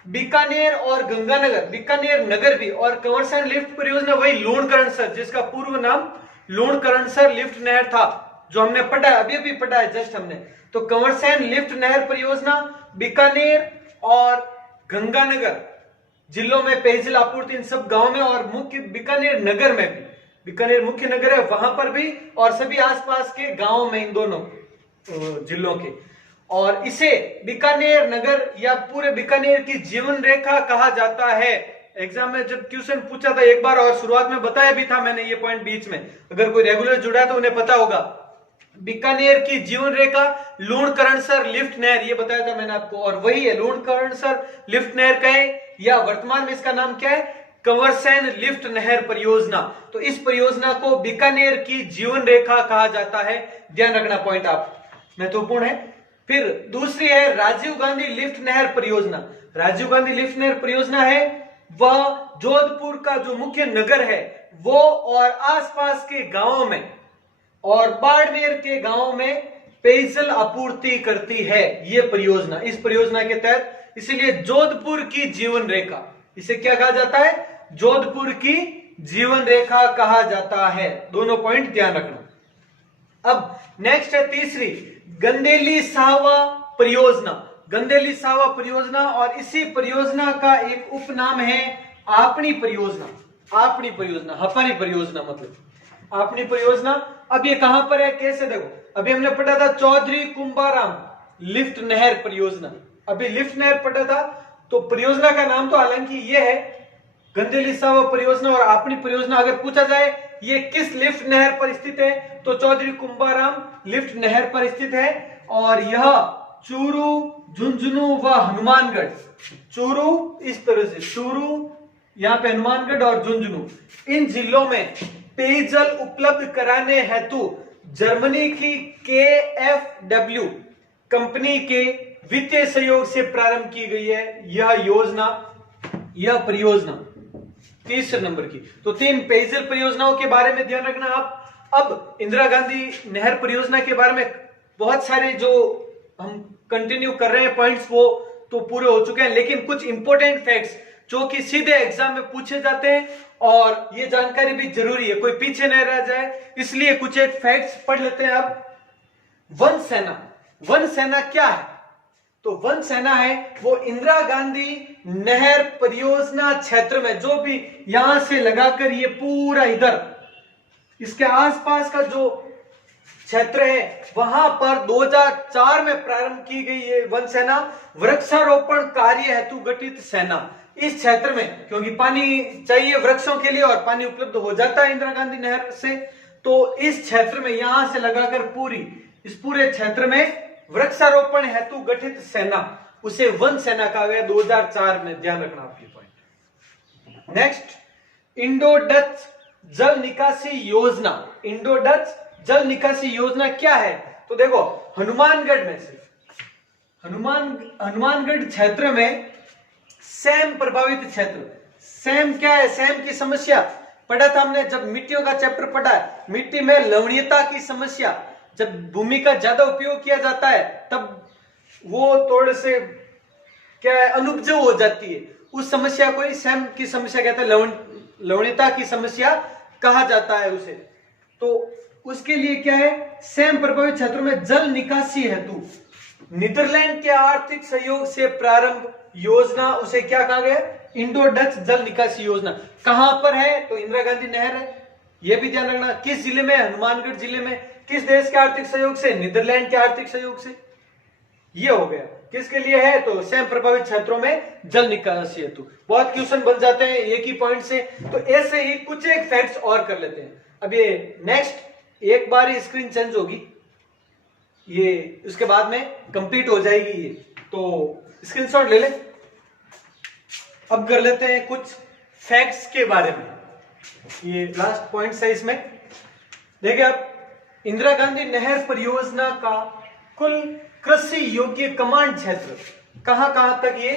बीकानेर और गंगानगर, बीकानेर नगर भी, और कंवरसेन लिफ्ट परियोजना वही लूणकरणसर, जिसका पूर्व नाम लूणकरणसर लिफ्ट नहर था, जो हमने पढ़ा, अभी पढ़ा है जस्ट हमने। तो कंवरसेन लिफ्ट नहर परियोजना बीकानेर और गंगानगर जिलों में पेयजल आपूर्ति इन सब गांवों में, और मुख्य बीकानेर नगर में भी, बीकानेर मुख्य नगर है वहां पर भी, और सभी आसपास के गांवों में, इन दोनों जिलों के। और इसे बीकानेर नगर या पूरे बीकानेर की जीवन रेखा कहा जाता है। एग्जाम में जब क्वेश्चन पूछा था एक बार, और शुरुआत में बताया भी था मैंने ये पॉइंट बीच में, अगर कोई रेगुलर जुड़ा तो उन्हें पता होगा। बीकानेर की जीवन रेखा लूणकरणसर लिफ्ट नहर, ये बताया था मैंने आपको, और वही है लूणकरणसर लिफ्ट नहर कहे, या वर्तमान में इसका नाम क्या है? कंवरसेन लिफ्ट नहर परियोजना। तो इस परियोजना को बीकानेर की जीवन रेखा कहा जाता है, ध्यान रखना पॉइंट आप, महत्वपूर्ण है। फिर दूसरी है राजीव गांधी लिफ्ट नहर परियोजना। राजीव गांधी लिफ्ट नहर परियोजना है वह जोधपुर का जो मुख्य नगर है वो और आसपास के गांवों में और बाड़मेर के गांवों में पेयजल आपूर्ति करती है ये परियोजना, इस परियोजना के तहत। इसीलिए जोधपुर की जीवन रेखा, इसे क्या कहा जाता है? जोधपुर की जीवन रेखा कहा जाता है। दोनों पॉइंट ध्यान रखना। अब नेक्स्ट है तीसरी, गंदेली साहवा परियोजना। गंदेली साहवा परियोजना, और इसी परियोजना का एक उपनाम है आपनी परियोजना। आपनी परियोजना, हपानी परियोजना मतलब आपनी परियोजना। अब ये कहां पर है, कैसे? देखो, अभी हमने पढ़ा था चौधरी कुंभाराम लिफ्ट नहर परियोजना, अभी लिफ्ट नहर पढ़ा था। तो परियोजना का नाम तो हालांकि ये है गंदेली साहवा परियोजना और आपनी परियोजना। अगर पूछा जाए ये किस लिफ्ट नहर पर स्थित है, तो चौधरी कुंभाराम लिफ्ट नहर पर स्थित है, और यह चूरू, झुंझुनू व हनुमानगढ़, चूरू इस तरह से, चूरू यहाँ पे हनुमानगढ़ और झुंझुनू, इन जिलों में पेयजल उपलब्ध कराने हेतु जर्मनी की KfW कंपनी के वित्तीय सहयोग से प्रारंभ की गई है यह योजना, यह परियोजना। तीसरे नंबर की तो 3 पेयजल परियोजनाओं के बारे में ध्यान रखना आप। अब इंदिरा गांधी नहर परियोजना के बारे में बहुत सारे जो हम कंटिन्यू कर रहे हैं पॉइंट्स वो तो पूरे हो चुके हैं, लेकिन कुछ इंपॉर्टेंट फैक्ट्स जो कि सीधे एग्जाम में पूछे जाते हैं और ये जानकारी भी जरूरी है, कोई पीछे नहीं रह जाए, इसलिए कुछ एक फैक्ट्स पढ़ लेते हैं अब। वन सेना, वन सेना क्या है? तो वन सेना है वो इंदिरा गांधी नहर परियोजना क्षेत्र में, जो भी यहां से लगाकर ये पूरा इधर इसके आसपास का जो क्षेत्र है वहां पर 2004 में प्रारंभ की गई ये वन सेना, वृक्षारोपण कार्य हेतु गठित सेना। इस क्षेत्र में क्योंकि पानी चाहिए वृक्षों के लिए और पानी उपलब्ध हो जाता है इंदिरा गांधी नहर से, तो इस क्षेत्र में यहां से लगाकर पूरी इस पूरे क्षेत्र में वृक्षारोपण हेतु गठित सेना, उसे वन सेना कहा गया 2004 में, ध्यान रखना आप ये पॉइंट। नेक्स्ट, इंडो डच जल निकासी योजना। इंडो डच जल निकासी योजना क्या है? तो देखो, हनुमानगढ़ में से हनुमानगढ़ क्षेत्र में सैम प्रभावित क्षेत्र। सैम क्या है? सैम की समस्या पढ़ा था हमने जब मिट्टियों का चैप्टर पढ़ा है। मिट्टी में लवणीयता की समस्या, जब भूमि का ज्यादा उपयोग किया जाता है तब वो थोड़े से क्या है, अनुपजाऊ हो जाती है। उस समस्या को ही सैम की समस्या कहते हैं, लवणीयता की समस्या कहा जाता है उसे। तो उसके लिए क्या है, सैम प्रभावित क्षेत्रों में जल निकासी हेतु नीदरलैंड के आर्थिक सहयोग से प्रारंभ योजना, उसे क्या कहा गया? इंडो डच जल निकासी योजना। कहां पर है? तो इंदिरा गांधी नहर है, यह भी ध्यान रखना। किस जिले में? हनुमानगढ़ जिले में। किस देश के आर्थिक सहयोग से? नीदरलैंड के आर्थिक सहयोग से। ये हो गया। किसके लिए है? तो सैम प्रभावित क्षेत्रों में जल निकासी हेतु। बहुत क्वेश्चन बन जाते हैं एक ही पॉइंट से, तो ऐसे ही कुछ एक फैक्ट्स और कर लेते हैं। अब ये नेक्स्ट एक बार ही स्क्रीन चेंज होगी, ये उसके बाद में कंप्लीट हो जाएगी ये, तो स्क्रीनशॉट ले ले। अब कर लेते हैं कुछ फैक्ट्स के बारे में, ये लास्ट पॉइंट है इसमें। देखिए आप, इंदिरा गांधी नहर परियोजना का कुल कृषि योग्य कमांड क्षेत्र कहां कहां तक ये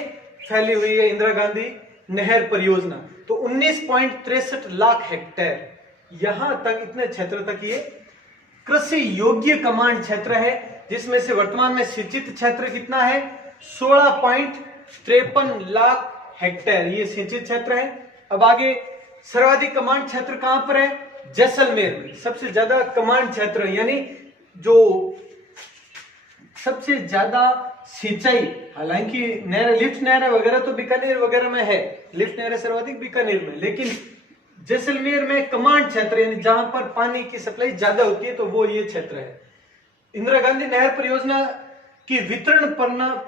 फैली हुई है? इंदिरा गांधी नहर परियोजना तो 19.63 लाख हेक्टेयर, यहां तक, इतने क्षेत्र तक ये कृषि योग्य कमांड क्षेत्र है, जिसमें से वर्तमान में सिंचित क्षेत्र कितना है? 16.53 लाख हेक्टेयर, ये सिंचित क्षेत्र है। अब आगे, सर्वाधिक कमांड क्षेत्र कहां पर है? जैसलमेर में सबसे ज्यादा कमांड क्षेत्र, यानी जो सबसे ज्यादा सिंचाई, हालांकि नहर, लिफ्ट नहर वगैरह तो बीकानेर वगैरह में है, लिफ्ट नहर सर्वाधिक बीकानेर में, लेकिन जैसलमेर में कमांड क्षेत्र, यानी जहां पर पानी की सप्लाई ज्यादा होती है, तो वो ये क्षेत्र है। इंदिरा गांधी नहर परियोजना की वितरण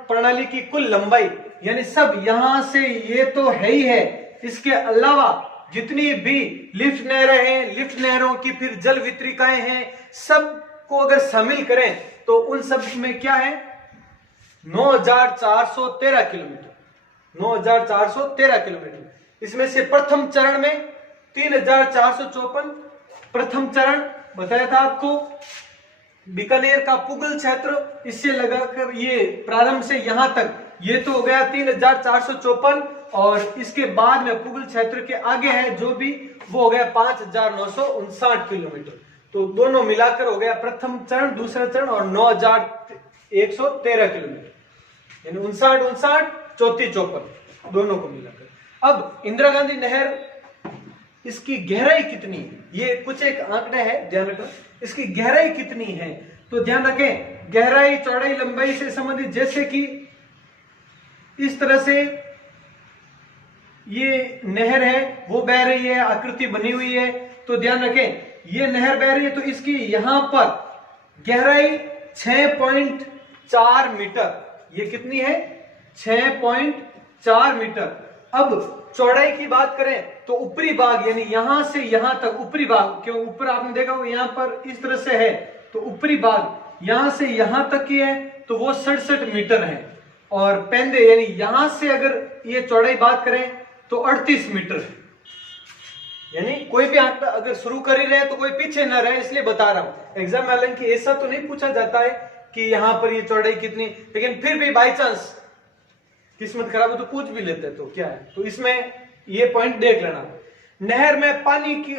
प्रणाली की कुल लंबाई, यानी सब यहां से ये तो है ही है, इसके अलावा जितनी भी लिफ्ट नहरें हैं, लिफ्ट नहरों की फिर जल वितरिकाएं हैं, सबको अगर शामिल करें तो उन सब में क्या है? 9,413 किलोमीटर, 9,413 किलोमीटर। इसमें से प्रथम चरण में 3,454, प्रथम चरण बताया था आपको, बीकानेर का पुगल क्षेत्र, इससे लगाकर ये प्रारंभ से यहां तक, ये तो हो गया 3,454, और इसके बाद में पुगल क्षेत्र के आगे है जो भी, वो हो गया 5,959 किलोमीटर। तो दोनों मिलाकर हो गया प्रथम चरण, दूसरा चरण, और 9,113 किलोमीटर, यानी 59, 54 दोनों को मिलाकर। अब इंदिरा गांधी नहर, इसकी गहराई कितनी है? ये कुछ एक आंकड़े हैं, ध्यान रखना। इसकी गहराई कितनी है? तो ध्यान रखें, गहराई, चौड़ाई, लंबाई से संबंधित, जैसे कि इस तरह से ये नहर है, वो बह रही है, आकृति बनी हुई है, तो ध्यान रखें ये नहर बह रही है, तो इसकी यहां पर गहराई 6.4 मीटर, ये कितनी है? 6.4 मीटर। अब चौड़ाई की बात करें तो ऊपरी भाग, यानी यहां से यहां तक ऊपरी भाग, क्यों ऊपर आपने देखा वो यहां पर इस तरह से है, तो ऊपरी भाग यहां से यहां तक की है, तो वो 67 मीटर है। और पेंदे, यानी यहां से अगर ये चौड़ाई बात करें तो 38 मीटर है। यानी कोई भी आंकड़ा अगर शुरू कर ही रहे तो कोई पीछे न रहे, इसलिए बता रहा हूं। एग्जाम में हालांकि ऐसा तो नहीं पूछा जाता है कि यहां पर ये चौड़ाई कितनी, लेकिन फिर भी बाई चांस किस्मत खराब हो तो पूछ भी लेते हैं, तो क्या है, तो इसमें ये पॉइंट देख लेना। नहर में पानी की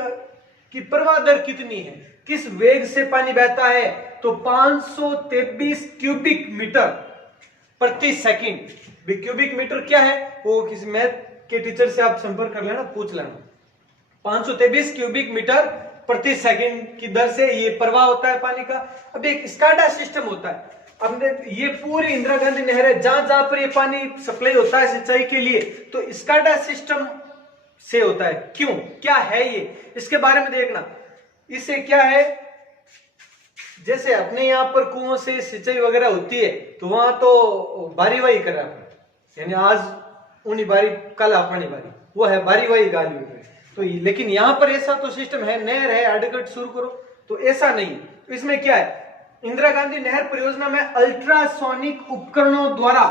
प्रवाह दर कितनी है? किस वेग से पानी बहता है? तो 523 क्यूबिक मीटर प्रति सेकंड। क्यूबिक मीटर क्या है वो किसी मैथ के टीचर से आप संपर्क कर लेना, पूछ लेना। 523 क्यूबिक मीटर प्रति सेकंड की दर से ये प्रवाह होता है पानी का। अब एक स्काडा सिस्टम होता है, हमने ये पूरी इंदिरा गांधी नहर है, जहां जहां पर ये पानी सप्लाई होता है सिंचाई के लिए, तो स्काडा सिस्टम से होता है। क्यों, क्या है ये, इसके बारे में देखना। इससे क्या है, जैसे अपने यहाँ पर कुओं से सिंचाई वगैरह होती है, तो वहां तो बारी वाही करा, यानी आज उन्हीं बारी कल अपनी बारी, वो है बारी वाही गाली हुई। तो लेकिन यहां पर ऐसा तो सिस्टम है, नहर है, अडगट शुरू करो, तो ऐसा नहीं। तो इसमें क्या है, इंदिरा गांधी नहर परियोजना में अल्ट्रासोनिक उपकरणों द्वारा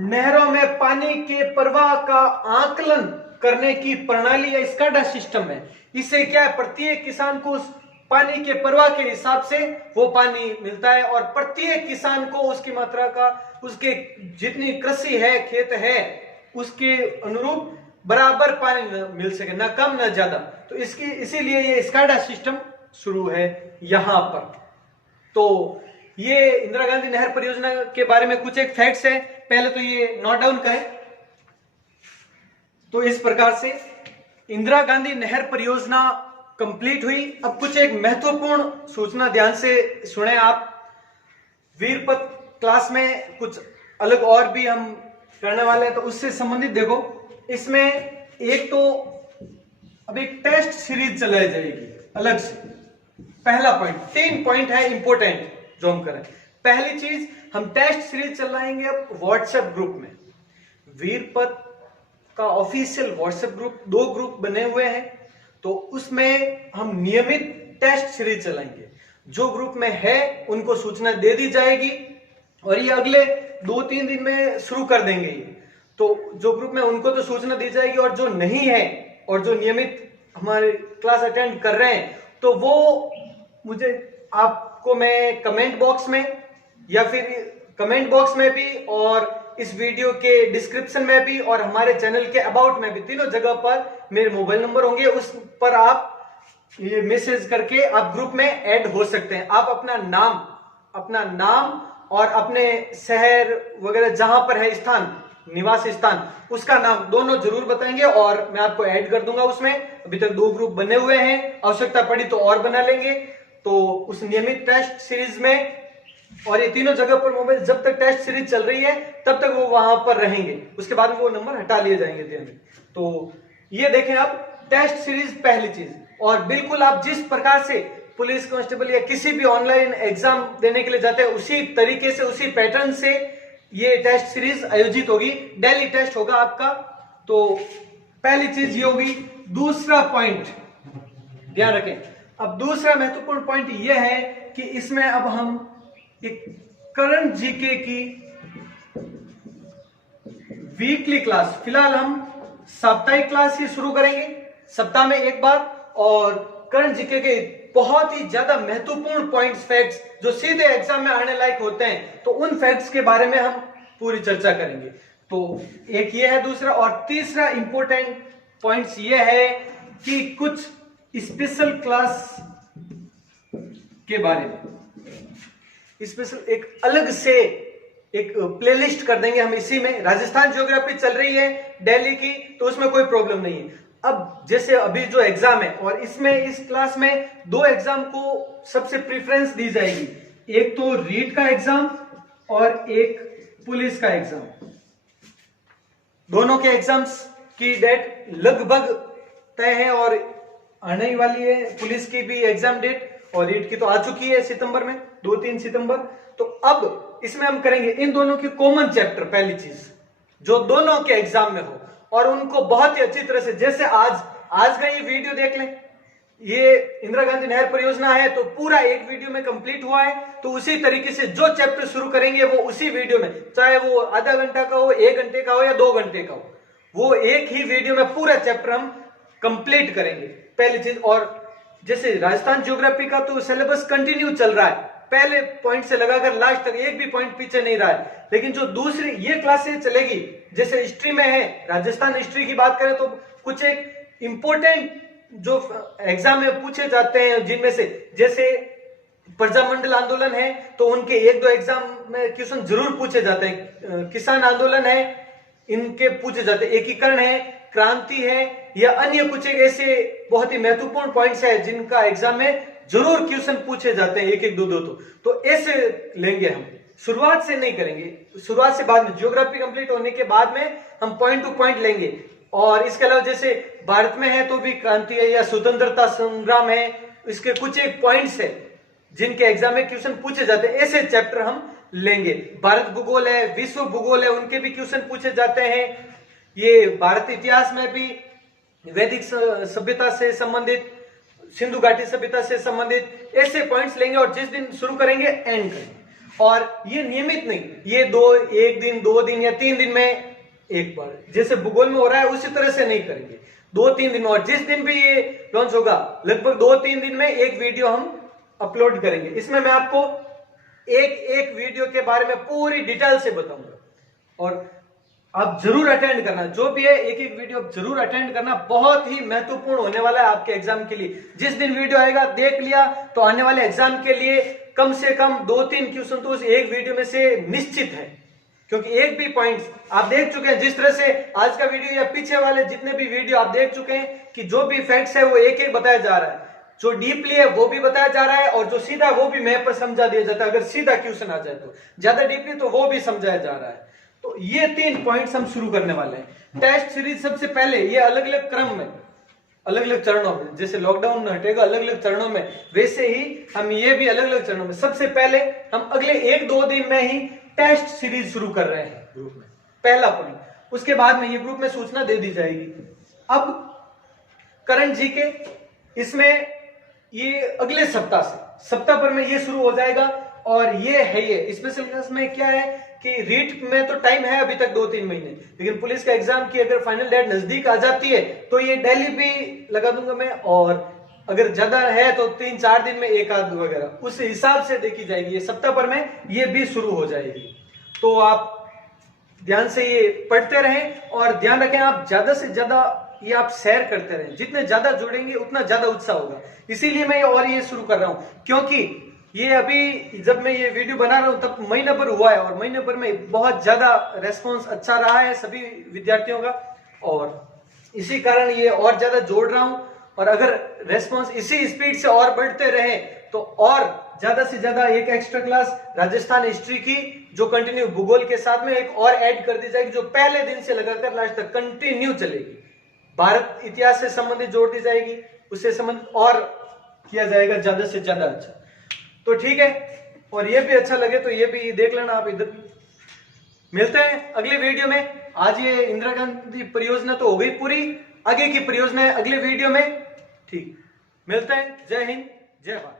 नहरों में पानी के प्रवाह का आकलन करने की प्रणाली या स्काडा सिस्टम है। इससे क्या है, प्रत्येक किसान को उस पानी के प्रवाह के हिसाब से वो पानी मिलता है और प्रत्येक किसान को उसकी मात्रा का, उसके जितनी कृषि है, खेत है, उसके अनुरूप बराबर पानी मिल सके, ना कम ना ज्यादा। तो इसीलिए ये स्काडा सिस्टम शुरू है यहां पर। तो ये इंदिरा गांधी नहर परियोजना के बारे में कुछ एक फैक्ट्स है, पहले तो ये नोट डाउन करें। तो इस प्रकार से इंदिरा गांधी नहर परियोजना कंप्लीट हुई। अब कुछ एक महत्वपूर्ण सूचना ध्यान से सुने आप। वीरपत क्लास में कुछ अलग और भी हम करने वाले हैं, तो उससे संबंधित देखो, इसमें एक तो अब एक टेस्ट सीरीज चलाई जाएगी अलग से। पहला पॉइंट, 3 पॉइंट है इंपोर्टेंट जो हम करें। पहली चीज, हम टेस्ट सीरीज चलाएंगे अब व्हाट्सएप ग्रुप में। वीरपत का ऑफिशियल व्हाट्सएप ग्रुप, 2 ग्रुप बने हुए हैं, तो उसमें हम नियमित टेस्ट सीरीज चलाएंगे। जो ग्रुप में है उनको सूचना दे दी जाएगी और ये अगले 2-3 दिन में शुरू कर देंगे। तो जो ग्रुप में उनको तो सूचना दी जाएगी, और जो नहीं है और जो नियमित हमारे क्लास अटेंड कर रहे हैं, तो वो मुझे, आपको मैं कमेंट बॉक्स में या फिर कमेंट बॉक्स में भी और इस वीडियो के डिस्क्रिप्शन में भी और हमारे चैनल के अबाउट में भी, तीनों जगह पर मेरे मोबाइल नंबर होंगे, उस पर आप ये मैसेज करके आप ग्रुप में ऐड हो सकते हैं। आप अपना नाम और अपने शहर वगैरह जहां पर है स्थान, निवास स्थान, उसका नाम दोनों जरूर बताएंगे और मैं आपको ऐड कर दूंगा उसमें। अभी तक 2 ग्रुप बने हुए हैं, आवश्यकता पड़ी तो और बना लेंगे। तो उस नियमित टेस्ट सीरीज में, और ये तीनों जगह पर मोबाइल जब तक टेस्ट सीरीज चल रही है तब तक वो वहां पर रहेंगे, उसके बाद वो नंबर हटा लिए जाएंगे ध्यान में। तो ये देखें आप, टेस्ट सीरीज पहली चीज। और बिल्कुल आप जिस प्रकार से पुलिस कांस्टेबल या किसी भी ऑनलाइन एग्जाम देने के लिए जाते हैं, उसी तरीके से, उसी पैटर्न से ये टेस्ट सीरीज आयोजित होगी। डेली टेस्ट होगा आपका। तो पहली चीज ये होगी। दूसरा पॉइंट ध्यान रखें, अब दूसरा महत्वपूर्ण पॉइंट ये है कि इसमें अब हम एक करंट जीके की वीकली क्लास, फिलहाल हम साप्ताहिक क्लास ही शुरू करेंगे सप्ताह में एक बार, और करंट जीके के बहुत ही ज्यादा महत्वपूर्ण पॉइंट्स, फैक्ट्स जो सीधे एग्जाम में आने लायक होते हैं, तो उन फैक्ट्स के बारे में हम पूरी चर्चा करेंगे। तो एक ये है दूसरा। और तीसरा इंपॉर्टेंट पॉइंट्स ये है कि कुछ स्पेशल क्लास के बारे में, स्पेशल एक अलग से एक प्लेलिस्ट कर देंगे हम इसी में। राजस्थान ज्योग्राफी चल रही है दिल्ली की, तो उसमें कोई प्रॉब्लम नहीं है। अब जैसे अभी जो एग्जाम है, और इसमें इस क्लास में 2 एग्जाम को सबसे प्रेफरेंस दी जाएगी, एक तो रीट का एग्जाम और एक पुलिस का एग्जाम। दोनों के एग्जाम्स की डेट लगभग तय है और आने ही वाली है। पुलिस की भी एग्जाम डेट और रीट की तो आ चुकी है सितंबर में, 2-3 सितंबर। तो अब इसमें हम करेंगे इन दोनों की कॉमन चैप्टर, पहली चीज जो दोनों के एग्जाम में हो, और उनको बहुत ही अच्छी तरह से, जैसे आज का ये वीडियो देख लें, ये इंदिरा गांधी नहर परियोजना है तो पूरा एक वीडियो में कंप्लीट हुआ है। तो उसी तरीके से जो चैप्टर शुरू करेंगे वो उसी वीडियो में, चाहे वो आधा घंटा का हो, 1 घंटे का हो या 2 घंटे का हो, वो एक ही वीडियो में पूरा चैप्टर हम कंप्लीट करेंगे, पहली चीज। और जैसे राजस्थान ज्योग्राफी का तो सिलेबस कंटिन्यू चल रहा है, पहले पॉइंट से लगाकर लास्ट तक एक भी पॉइंट पीछे नहीं रहा है। लेकिन जो दूसरी ये क्लासेस चलेगी, जैसे हिस्ट्री में है, राजस्थान हिस्ट्री की बात करें तो कुछ एक इंपॉर्टेंट जो एग्जाम में पूछे जाते हैं, जिनमें से जैसे प्रजामंडल आंदोलन है तो उनके 1-2 एग्जाम में क्वेश्चन जरूर पूछे जाते हैं। किसान आंदोलन है, इनके पूछे जाते हैं। एकीकरण है, क्रांति है, या अन्य कुछ एक ऐसे बहुत ही महत्वपूर्ण पॉइंट्स है जिनका एग्जाम में जरूर क्वेश्चन पूछे जाते हैं, 1-1, 2-2। तो ऐसे लेंगे हम, शुरुआत से नहीं करेंगे, शुरुआत से बाद में, ज्योग्राफी कंप्लीट होने के बाद में हम पॉइंट टू पॉइंट लेंगे। और इसके अलावा जैसे भारत में है तो भी क्रांति है या स्वतंत्रता संग्राम है, इसके कुछ एक पॉइंट्स है जिनके एग्जाम में क्वेश्चन पूछे जाते हैं, ऐसे चैप्टर हम लेंगे। भारत भूगोल है, विश्व भूगोल है, उनके भी क्वेश्चन पूछे जाते हैं। ये भारत इतिहास में भी वैदिक सभ्यता से संबंधित सिंधु घाटी सभ्यता से संबंधित ऐसे पॉइंट्स लेंगे और जिस दिन शुरू करेंगे एंड करेंगे। और ये नियमित नहीं, ये एक दिन 2 दिन या 3 दिन में एक बार, जैसे भूगोल में हो रहा है उसी तरह से नहीं करेंगे, 2-3 दिन में। और जिस दिन भी ये लॉन्च होगा लगभग 2-3 दिन में एक वीडियो हम अपलोड करेंगे। इसमें मैं आपको एक वीडियो के बारे में पूरी डिटेल से बताऊंगा और आप जरूर अटेंड करना, जो भी है एक वीडियो आप जरूर अटेंड करना, बहुत ही महत्वपूर्ण होने वाला है आपके एग्जाम के लिए। जिस दिन वीडियो आएगा देख लिया तो आने वाले एग्जाम के लिए कम से कम 2-3 क्वेश्चन तो उस एक वीडियो में से निश्चित है, क्योंकि एक भी पॉइंट्स आप देख चुके हैं। जिस तरह से आज का वीडियो या पीछे वाले जितने भी वीडियो आप देख चुके हैं कि जो भी फैक्ट्स है वो एक एक बताया जा रहा है, जो डीपली है वो भी बताया जा रहा है और जो सीधा वो भी मैप पर समझा दिया जाता है। अगर सीधा क्वेश्चन आ जाए तो ज्यादा डीपली तो वो भी समझाया जा रहा है। तो ये 3 पॉइंट्स हम शुरू करने वाले हैं। टेस्ट सीरीज सबसे पहले ये अलग अलग क्रम में, अलग अलग चरणों में, जैसे लॉकडाउन हटेगा अलग अलग चरणों में, वैसे ही हम ये भी अलग अलग चरणों में। सबसे पहले हम अगले 1-2 दिन में ही टेस्ट सीरीज शुरू कर रहे हैं ग्रुप में, पहला पॉइंट। उसके बाद में ये ग्रुप में सूचना दे दी जाएगी। अब करंट जीके इसमें ये अगले सप्ताह भर में ये शुरू हो जाएगा। और ये है ये स्पेशल क्लास में क्या है कि रीट में तो टाइम है अभी तक 2-3 महीने, लेकिन पुलिस का एग्जाम की अगर फाइनल डेट नजदीक आ जाती है तो ये डेली भी लगा दूंगा मैं, और अगर ज्यादा है तो 3-4 दिन में एक आध वगैरह, उस हिसाब से देखी जाएगी। ये सप्ताह भर में ये भी शुरू हो जाएगी। तो आप ध्यान से ये पढ़ते रहें और ध्यान रखें आप ज्यादा से ज्यादा ये आप शेयर करते रहें। जितने ज्यादा जुड़ेंगे उतना ज्यादा उत्साह होगा। इसीलिए मैं ये शुरू कर रहा हूं, क्योंकि ये अभी जब मैं ये वीडियो बना रहा हूं तब महीने भर हुआ है और महीने भर में बहुत ज्यादा रेस्पॉन्स अच्छा रहा है सभी विद्यार्थियों का, और इसी कारण ये और ज्यादा जोड़ रहा हूं। और अगर रेस्पॉन्स इसी स्पीड से और बढ़ते रहे तो और ज्यादा से ज्यादा एक एक्स्ट्रा क्लास राजस्थान हिस्ट्री की जो कंटिन्यू भूगोल के साथ में एक और ऐड कर दी जाएगी, जो पहले दिन से लगाकर लास्ट तक कंटिन्यू चलेगी। भारत इतिहास से संबंधित जोड़ दी जाएगी, उससे संबंधित और किया जाएगा ज्यादा से ज्यादा अच्छा। तो ठीक है, और ये भी अच्छा लगे तो ये भी देख लेना आप इधर भी। मिलते हैं अगले वीडियो में। आज ये इंदिरा गांधी परियोजना तो हो गई पूरी, आगे की परियोजना है अगले वीडियो में। ठीक, मिलते हैं। जय हिंद, जय भारत।